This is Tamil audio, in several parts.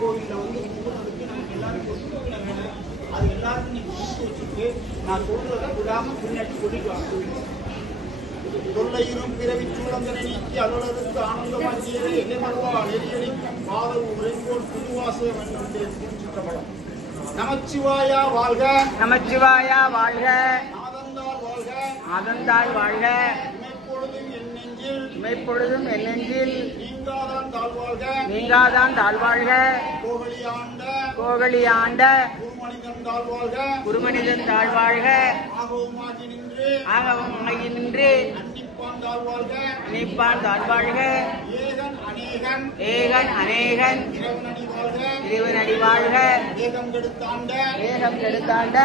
கோவில்ல வந்து கூடுறதுக்கு நமக்கு எல்லாருக்கும் ஒத்துழைப்பு வேணும். அது எல்லாருக்கும் நீங்க கொடுத்து வச்சுட்டு நான் சொல்றதை விடாம பின்னாடி சொல்லிட்டு வாங்க. தொல்லையிரும் பிறவி சூழந்தனை நீக்கி அலுவலருக்கு ஆனந்தமாக்கியது எல்லைமருவா எரியடி பாத உரைப்போல் புதுவாசம் என்று திருச்சிற்றம்பலம். நமச்சிவாயா வாழ்க, நமச்சிவாயா வாழ்க, நாதந்தாள் வாழ்க, நாதந்தாள் வாழ்க, இமைப்பொழுதும் என் நெஞ்சில் நீங்காதான் தாழ்வாழ்க, நீங்காதான் தாழ்வாழ்க, கோகலியாண்ட குருமனிதன் தாழ்வாழ்க, குருமனிதன் தாழ்வாழ்க, ஆகவமாகி நின்று அன்னிப்பான் தாழ்வாழ்க, அன்னிப்பான் தாழ்வாழ்க, ஏகன் அநேகன் இறைவனடி வாழ்க, ஏகம் கெடுத்தாண்ட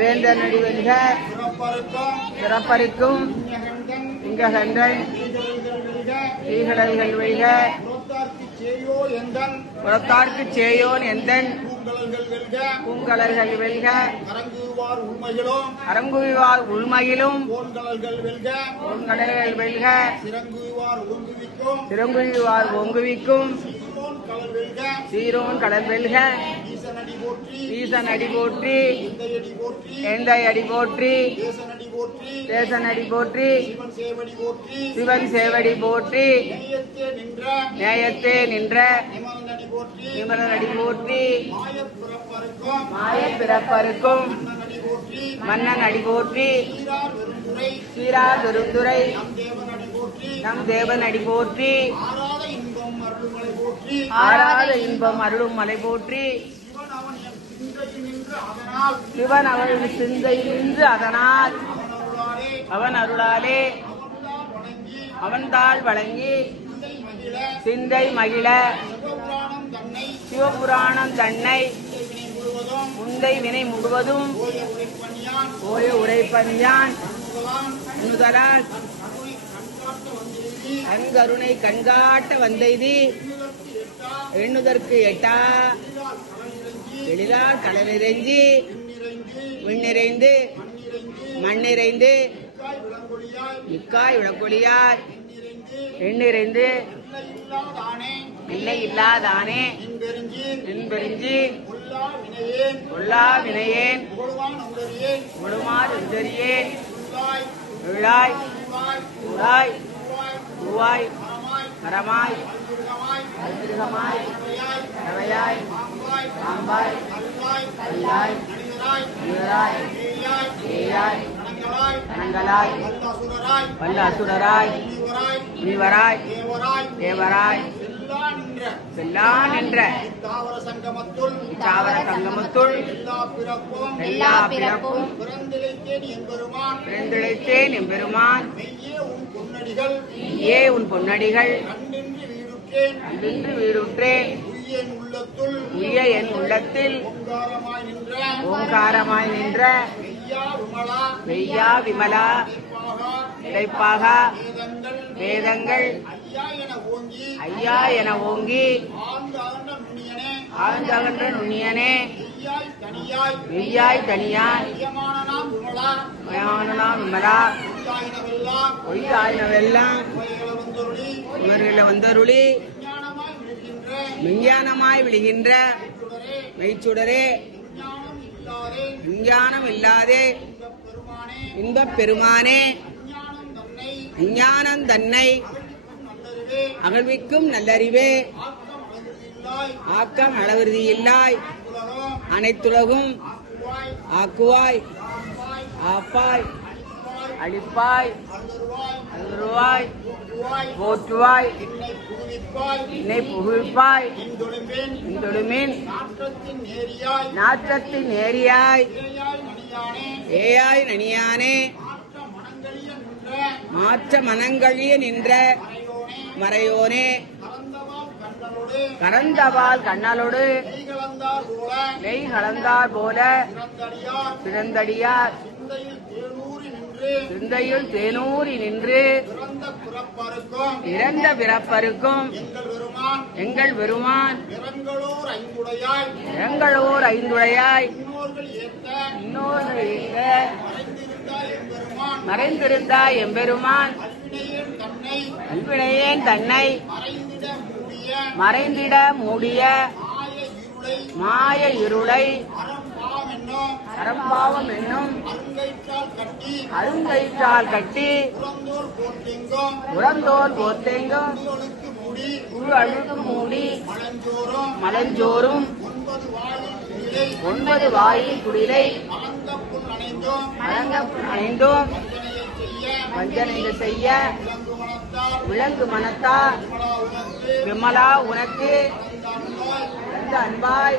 வேந்தனடி வெல்க, சிறப்பருக்கும் திங்ககண்டன் தீகடல்கள் வெல்க, புறத்தார்க்கு சேயோன் எந்தன் பூங்கலர்கள் வெல்க, அரங்குவார் உள்மகிலும் பூங்கடல்கள் வெல்க, சிறங்குவார் ஓங்குவிக்கும் சீரோன் கடல் வெல்க, ஈசன் அடி போற்றி, எந்தை அடி போற்றி, தேசன் அடி போற்றி, சிவன் சேவடி போற்றி, நேயத்தே நின்ற நிமலன் அடி போற்றி, மாயப் பிறப்பருக்கும் மன்னன் அடி போற்றி, சீரார் பெருந்துரை நம் தேவன் அடி போற்றி, ஆறாத இன்பம் அருளும் மலை போற்றி, சிவன் அவன் சிந்தையில் நின்று அதனால் அவன் அருளாலே அவன் தாள் வழங்கி சிந்தை மகிழ சிவபுராணம் தன்னை முந்தை வினை முழுவதும் ஓய உரைப்பஞ்சான் முதலால் அங்கருணை கண்காட்ட வந்தைதி எண்ணுதற்கு எட்டா எழிலா கடலிறைஞ்சி விண்ணிறைந்து மண்ணிறைந்து மிக்காய் விளக்கொழியாய் எண்ணிறைந்து இல்லை இல்லாதானே என்பெறிஞ்சி உள்ளா வினையேன் முழுமாறு உதறியேன் விழாய் உழாய் பூவாய் மரமாய் அல்திருகமாய் கவையாய் ஆம்பாய் அல்லாய் நீராய் ஏயாய் அனங்களாய் வல்ல அசுரராய் முனிவராய் தேவராய் செல்லான் என்ற சாவர சங்கமத்துள் எல்லா பிறப்பும் பிறந்திழைத்தேன் எம்பெருமான் ஏ உன் பொன்னடிகள் அன்றின்று வீடுற்றேன் உய்ய என் உள்ளத்தில் ஓங்காரமாய் நின்ற மெய்யா விமலா இடைப்பாக வேதங்கள் ஐயா என ஓங்கி ஆழ்ந்தகன்ற நுண்ணியனே மெய்யாய் தனியாய் விமலா பொய்யாயினவெல்லாம் இவர்களை வந்தருளி விஞ்ஞானமாய் விழுகின்ற மெய்ச்சுடரே விஞ்ஞானம் இல்லாதே இன்பப் பெருமானே விஞ்ஞானம் தன்னை அகழ்விக்கும் நல்லறிவே ஆக்கம் அளவிருதியில்லாய் அனைத்துலகும் ஆக்குவாய் ஆப்பாய் அழிப்பாய் அருள்வாய் போற்றுவாய் என்னை புகுவிப்பாய் இந்தொடுமின் நாற்றத்தின் நேரியாய் ஏயாய் நனியானே மாற்ற மனங்களிய நின்ற மறையோனே கரந்தவால் கண்ணலோடு நெய் கலந்தார் போல சிறந்தடியார் சிந்தையில் தேனூரி நின்று இறந்த பிறப்பருக்கும் எங்கள் பெருமான் இரங்களோர் ஐந்துடையாய் இன்னொரு மறைந்திருந்தாய் எம்பெருமான் அல்வினையேன் தன்னை மறைந்திட மூடிய மாய இருளை அறம்பாவம் என்னும் அருங்கயிற்றால் கட்டி உறந்தோர் போத்தெங்கும் அழுது மூடி மலஞ்சோறும் 9 வாயில் குடிலை அணைந்தும் வஞ்சனைந்து செய்ய விலங்கு மனத்தார் விமலா உனக்கு எந்த அன்பாய்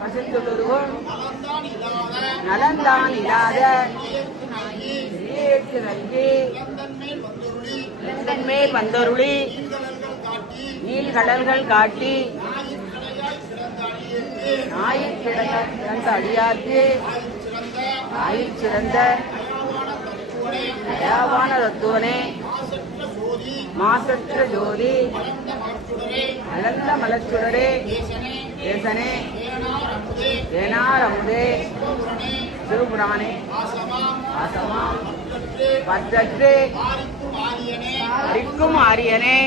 பசித்துருவும் நலந்தான் இல்லாத நல்கி மேல் வந்தருளி நீள்கடல்கள் காட்டி நாயில் கிடந்த அடியார்க்கு நாயில் சிறந்த தயாவான தத்துவனே மாசற்ற ஜோதி அலந்த மலச்சுடரே தேசனே ஏனார் அமுதே சிறுபுராணே ஆசமாம் பற்றற்று அரிக்கும் ஆரியனே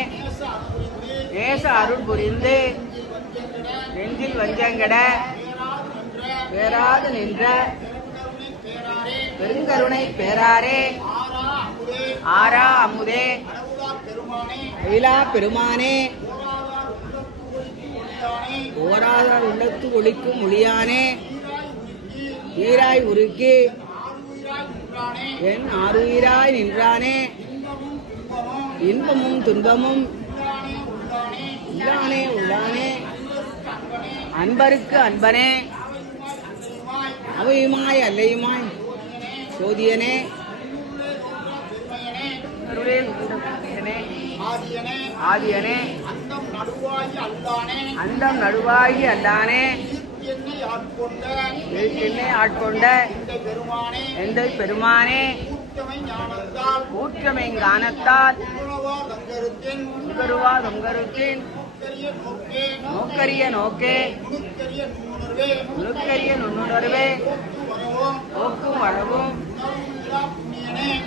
நேச அருள் புரிந்து நெஞ்சில் வஞ்சங்கட பேராது நின்ற பெருங்கருணை பேராரே ஆரா அமுதே அயிலா பெருமானே ஓராதார் உள்ளத்து ஒளிக்கும் ஒளியானே ஈராய் உருக்கி என் ஆறுயிராய் நின்றானே இன்பமும் துன்பமும் உள்ளானே உள்ளானே அன்பருக்கு அன்பனே அவையுமாய் அல்லையுமாய் சோதியனே ஆதியனே அந்தம் நடுவாகி அல்லானே என்னை ஆட்கொண்ட எந்த பெருமானே ஊற்றமை ஞானத்தால் உகருவா தொங்கருத்தின் நோக்கரிய நோக்கே நுணுக்கரிய நுண்ணுணர்வே நோக்கும் அளவும்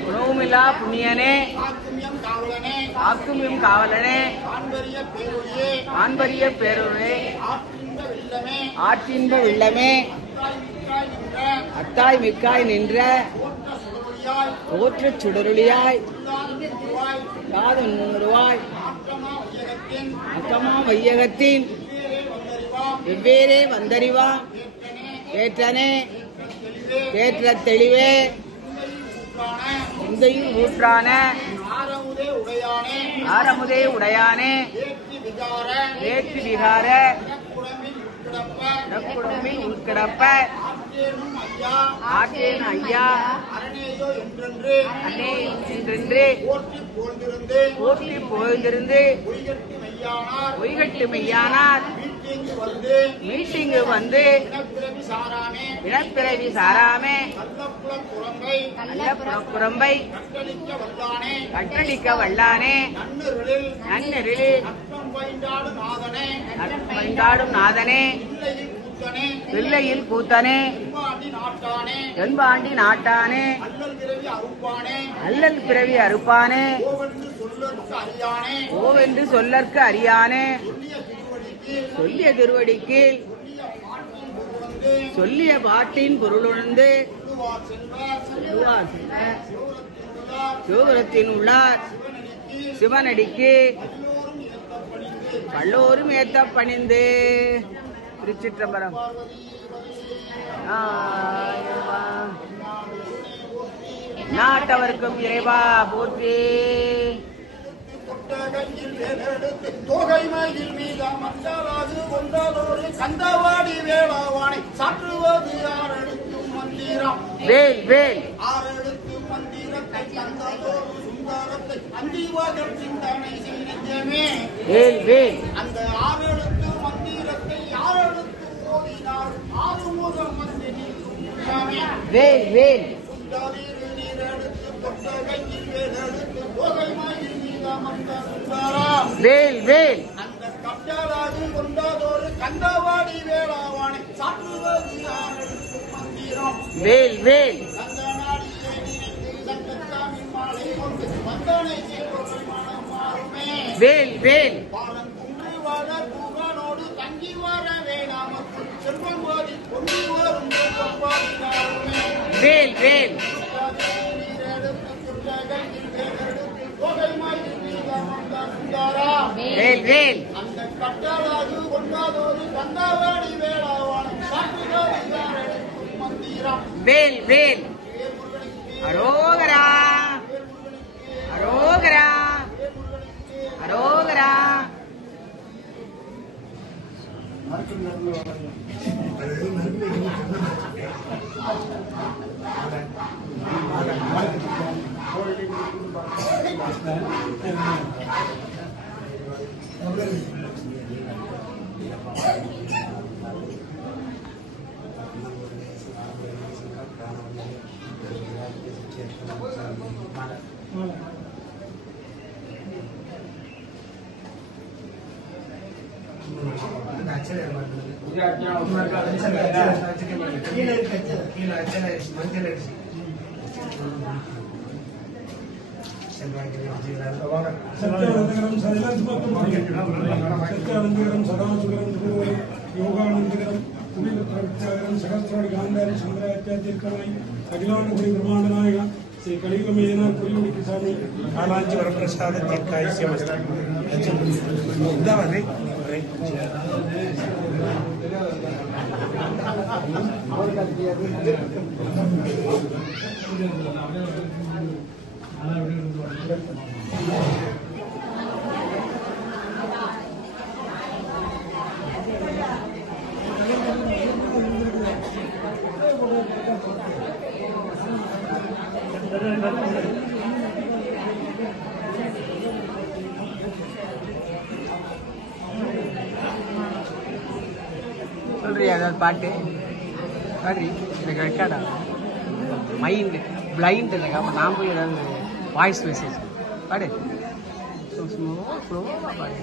உணவுமில்லா புண்ணியனே ஆக்கும் எம் காவலனே ஆண்பரிய பேருளே ஆற்றின்ப வெள்ளமே அத்தாய் மிக்காய் நின்ற தோற்ற சுடருளியாய் காது நுண்ணுருவாய் அக்கமா வையகத்தின் வெவ்வேறே வந்தறிவா கேற்றனே கேற்ற தெளிவே சிந்தையும் ஊற்றான ஆரமுதே உடையானே ஏற்றி விகார நக்குடம்பி உட்கிடப்ப ஆட்டேன் ஐயா அன்னே என்றென்று போற்றி போய்ந்திருந்து பொய்கட்டு மெய்யானார் மீட்டிங்கு வந்து இனப்பிறவி சாராமே நல்ல புறம்பை கட்டளிக்க வல்லானே நன்னெறில் பைந்தாடும் நாதனே பிள்ளையில் கூத்தனே தென்பாண்டி நாட்டானே அல்லல் பிறவி அறுப்பானே ஓவென்று சொல்லற்கு அறியானே சொல்லிய திருவடிக்கு சொல்லிய பாட்டின் பொருளுணர்ந்து சிவபுரத்தின் உள்ளார் சிவனடிக்கு பல்லோரும் ஏத்த பணிந்து. திருச்சிற்றம்பலம். நாட்டவர்க்கும் இறைவா போற்றி. தொகைமையில் மீத மஞ்சளாது கொண்டதோடு கந்தவாடி வேளாவானை சாற்றுவது ஆறெழுத்தும் மந்திரம். வேல் வேல் ஆறெழுத்து மந்திரத்தை தந்ததோடு சுந்தரத்தை அந்திவாதம் சிந்தனை செய்தமே. வேல் வேல் அந்த ஆறெழுத்து மந்திரத்தை யாரெழுத்து ஓதினார் ஆறுமுகம் வந்து வேல் வேல் சுந்தரீர் நீரெழுத்து தொட்டகையில் வேலெழுத்து தொகைமையில் மீத மந்த சுந்தரம். வேல் வேல் அந்த கட்டளாது கொண்டதோடு கந்தவாடி வேளாவானை சாற்றுவது ஆறெழுத்து மந்திரம். வேல் வேல் அந்த நாடியை நினைத்து சங்கத்தாமின் மாலை கொண்டு வந்தனை செய்வதை மனம் மாறுமே. வேல் வேல் பாலன் குன்று வேல் வேல் வேல் வேல் அந்த கட்டழகு கொண்டாதோடு கந்தாவாடி வேளாவானம் மந்திரம் வேல் வேல் அரோகரா அரோகரா அரோகரா சத்யானந்தகரம் சத்யானந்தகரம் சதாசுகரம் யோகானந்தகரம் புனிதகரம் சகசிராடி காந்தாரி சந்திராச்சாரியர்கமாய் அகிலாண்டபுரி பிரம்மாண்ட நாயகா ஸ்ரீ கலியுகமேனா குறிமுடிக்கு சாமி காலாஞ்சி வரப்பிரசாத தீர்க்காயுஷ்யமஸ்து சொல்றியா ஏதாவது பாட்டு பாடி எனக்கு ரெக்கார்டா மைண்ட் பிளைண்ட் எனக்கு அப்போ நான் போய் ஏதாவது வாய்ஸ் மெசேஜ் பாடு ஸ்லோவாக பாடு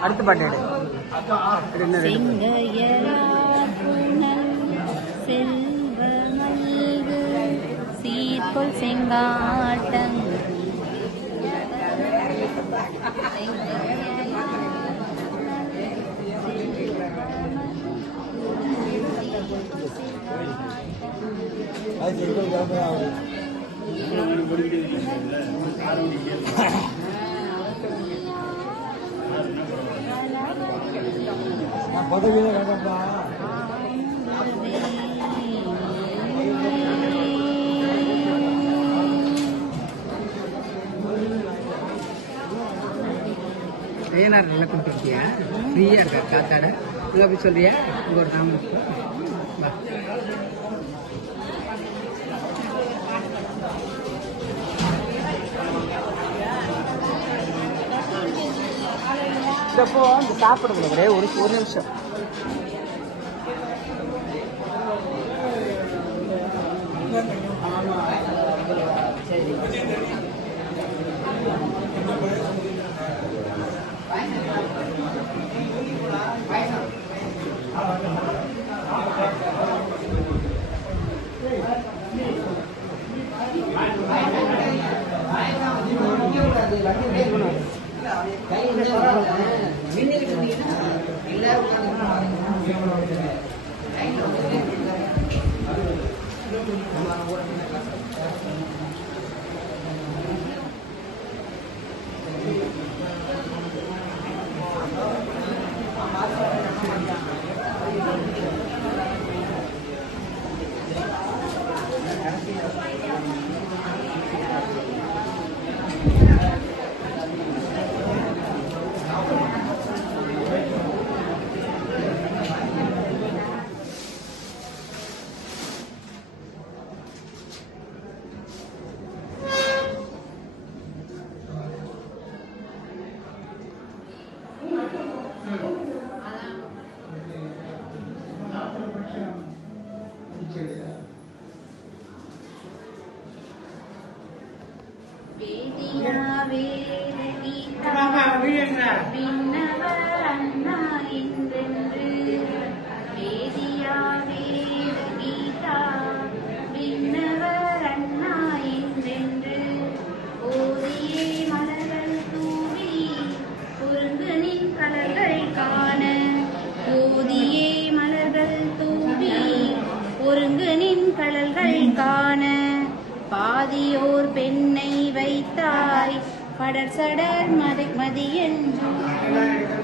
அடுத்த பாட்டு சீர்கொள் செங்காட்டங் ஏனார் நல்லா கொடுத்துருக்கியா ஃப்ரீயாக இருக்கா காத்தாட இங்கே போய் சொல்றியா இங்கே ஒரு நாம வா இப்போ அந்த சாப்பிடுங்க ஒரே ஒரு நிமிஷம் வேதியா வேத கீதா விண்ணவர் அண்ணா என்றென்று வேதியா வேத கீதா விண்ணவர் அண்ணா என்றென்று ஓதியே மலர்கள் தூவி ஒருங்கனின் கலர்கள் காண ஓதியே மலர்கள் தூவி ஒருங்கனின் கலல்கள் காண பாதியோர் பெண்ணை வைத்தாய் படர் சடர் மதியென்று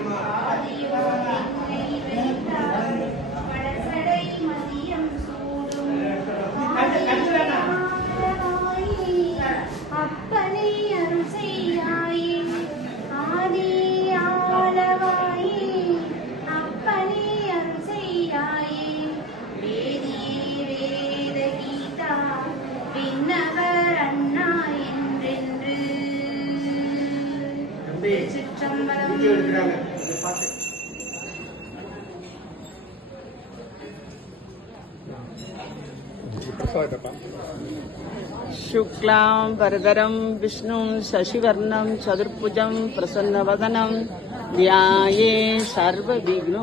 பாதியோர் பெண்ணை வைத்தாய் படர் சடை மதியம் சூடும் அப்பனை அருள் செய்யாயே ஆதி ஆளவாயே அப்பனை அருள் செய்யாயே வேதியே வேத கீதா விண்ணவர் அண்ணா என்றென்று சிற்றம்பலம் शुक्लां वरदरं विष्णुं शशिवर्णं चतुर्भुजं प्रसन्नवदनं ध्याये सर्वविघ्नोपशान्तये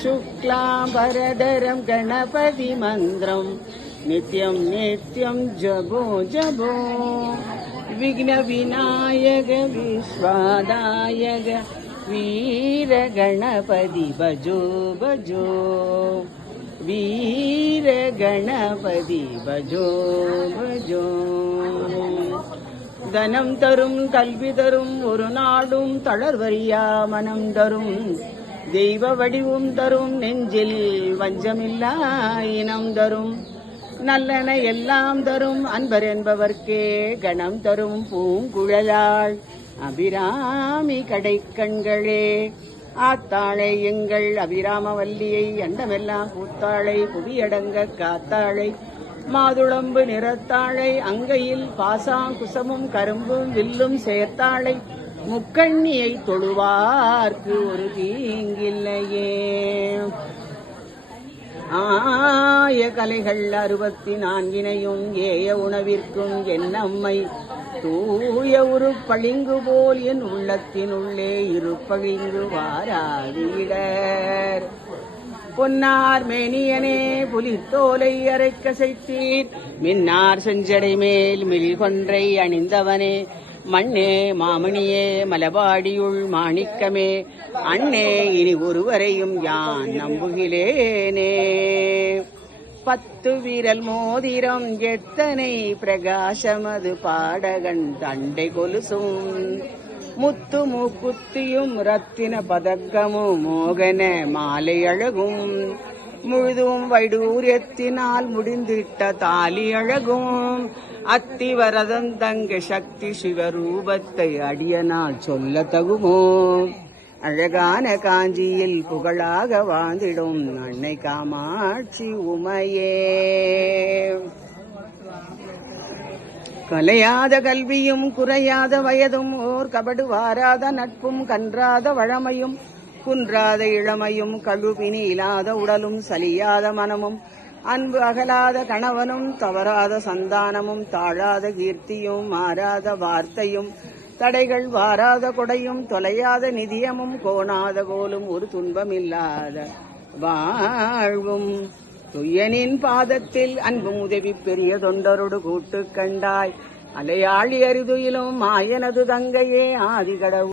शुक्लां वरदरं गणपतिमन्त्रं नित्यं नित्यं जपो जपो विघ्नविनायक विश्वादायक वीरगणपति भजो भजो வீர கணபதி பஜோ பஜோ தனம் தரும் கல்வி தரும் ஒரு நாடும் தளர்வறியா மனம் தரும் தெய்வ வடிவும் தரும் நெஞ்சில் வஞ்சமில்லா இனம் தரும் நல்லன எல்லாம் தரும் அன்பர் என்பவர்க்கே கணம் தரும் பூங்குழலாள் அபிராமி கடைக்கண்களே ஆத்தாளை எங்கள் அபிராமவல்லியை அண்டமெல்லாம் பூத்தாளை புவியடங்க காத்தாளை மாதுளம்பு நிறத்தாளை அங்கையில் பாசாங்குசமும் கரும்பும் வில்லும் சேர்த்தாளை முக்கண்ணியை தொழுவார்க்கு ஒரு தீங்கில்லையே ஆய கலைகள் 64 ஏய உணவிற்கும் என்னம்மை தூய ஒரு பளிங்கு போல் என் உள்ளத்தினுள்ளே இருப்பழிங்கு வாராதீடர் பொன்னார் மேனியனே புலித்தோலை அரைக்கசைத்தீர் மின்னார் செஞ்சடை மேல் மில்கொன்றை அணிந்தவனே மண்ணே மாமணியே மலபாடியுள் மாணிக்கமே அண்ணே இனி ஒருவரையும் யான் நம்புகிலேனே 10 விரல் மோதிரம் எத்தனை பிரகாசமது பாடகன் தண்டை கொலுசும் முத்து மூக்குத்தியும் ரத்தின பதக்கமும் மோகன மாலை அழகும் முழுதும் வைடூரியத்தினால் முடிந்திட்ட தாலி அழகும் அத்திவரதன் தங்க சக்தி சிவரூபத்தை அடியனால் சொல்ல தகுமோ அழகான காஞ்சியில் புகழாக வாழ்ந்திடும் அன்னை காமாட்சி உமையே கலையாத கல்வியும் குறையாத வயதும் ஓர் கபடு வாராத நட்பும் கன்றாத வழமையும் குன்றாத இளமையும் கழுபினி இல்லாத உடலும் சலியாத மனமும் அன்பு அகலாத கணவனும் தவறாத சந்தானமும் தாழாத கீர்த்தியும் மாறாத வார்த்தையும் தடைகள் வாராத கொடையும் தொலையாத நிதியமும் கோணாத கோலும் ஒரு துன்பமில்லாத வாழ்வும் துய்யனின் பாதத்தில் அன்பும் உதவி பெரிய தொண்டரோடு கூட்டு கண்டாய் அலையாளி அரிதுயிலும் மாயனது தங்கையே ஆதிகடவுள்